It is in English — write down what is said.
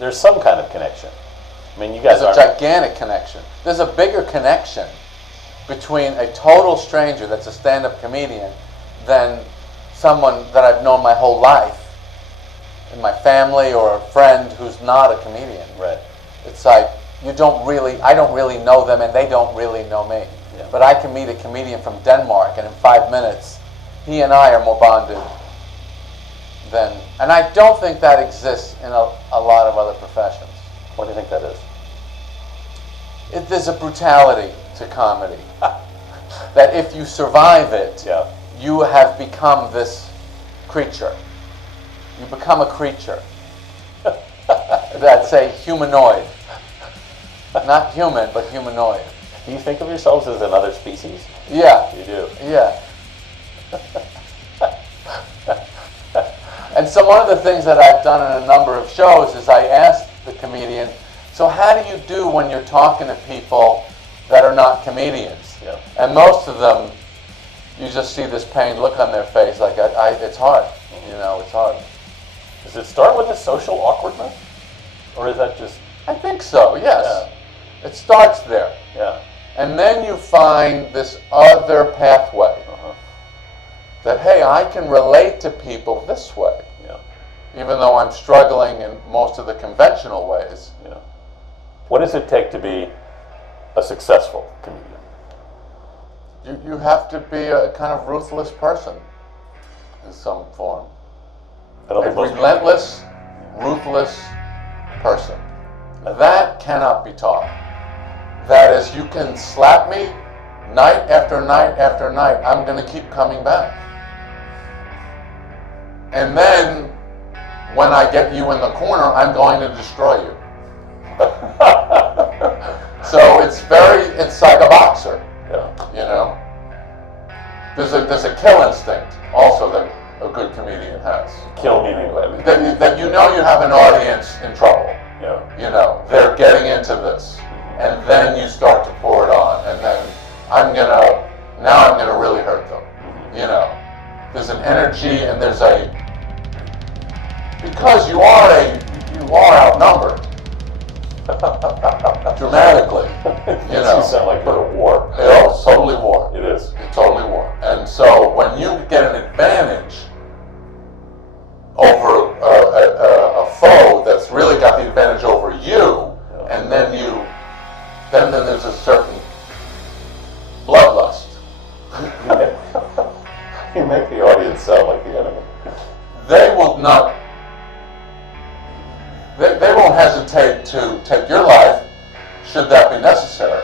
There's some kind of connection. I mean, you guys There's a gigantic connection. There's a bigger connection between a total stranger that's a stand-up comedian than someone that I've known my whole life in my family or a friend who's not a comedian. Right. It's like I don't really know them and they don't really know me. Yeah. But I can meet a comedian from Denmark and in 5 minutes, he and I are more bonded than, and I don't think that exists in a lot of other professions. What do you think that is? There's a brutality to comedy that if you survive it, Yeah. you have become this creature. You become a creature that's a humanoid. Not human, but humanoid. Do you think of yourselves as another species? Yeah. You do. Yeah. And so one of the things that I've done in a number of shows is I asked the comedian, so how do you do when you're talking to people that are not comedians? Yeah. And most of them, you just see this pained look on their face, like it's hard. You know, it's hard. Does it start with a social awkwardness? Or is that just... I think so, yes. Yeah. It starts there. Yeah. And then you find this other pathway. That, hey, I can relate to people this way. Yeah. Even though I'm struggling in most of the conventional ways. Yeah. What does it take to be a successful comedian? You have to be a kind of ruthless person in some form. I don't A think most people- relentless, ruthless person. That cannot be taught. That is, you can slap me night after night after night. I'm going to keep coming back. And then, when I get you in the corner, I'm going to destroy you. So it's like a boxer. Yeah. You know, there's a kill instinct also that a good comedian has. Kill meaning what? That you know you have an audience in trouble. Yeah. You know, they're getting into this, and then you start to pour it on, and then I'm gonna really hurt them. You know, there's an energy and there's because you are outnumbered. Dramatically, you know. You sound like we're at war. It's totally war. It is. It's totally war. And so when you get an advantage over a foe that's really got the advantage over you, and then there's a certain bloodlust. You make the audience sound like the enemy. They will not. They won't hesitate to take your life, should that be necessary.